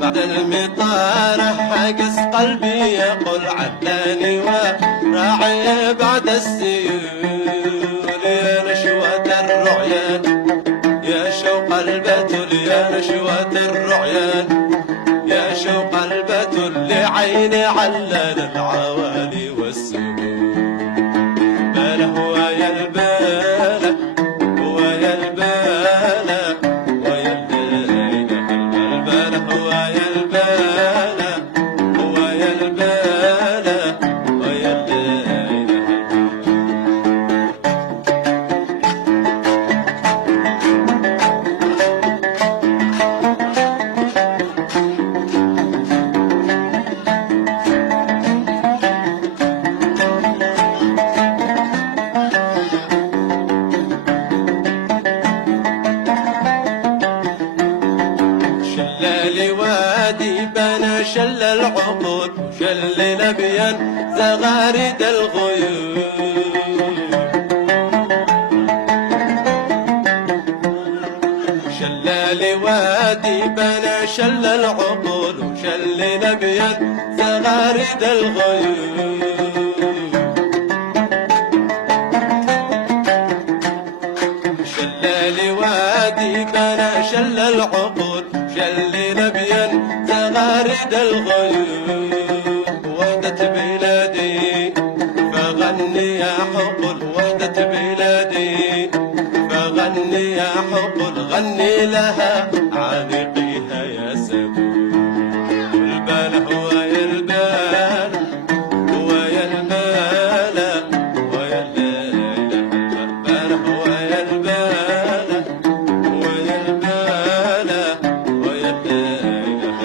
بعد المطار حقس قلبي يقول علاني وراعي بعد السيول يا نشوة الرعيان يا شوق البتول يا نشوة الرعيان يا شوق البتول لعيني علل العوالي والسهول باله ويا الباله ويا الباله ويا الليله الباله ويا الباله ويا الباله ويا الليله. شلالي وادي بنا شل العقود وشل نبيا زغارد الغيوم شلالي وادي بنا شل العقود وشل نبيا زغارد الغيوم شلالي وادي بنا شل العقود شل نبيا زغارد الغيوم وحدة بلادي فغني يا حقل وحدة بلادي فغني يا حقل غني لها عانقيها يا سبول الباله ويا الباله ويا الباله ويا الليله الباله ويا الباله ويا الباله ويا الليله.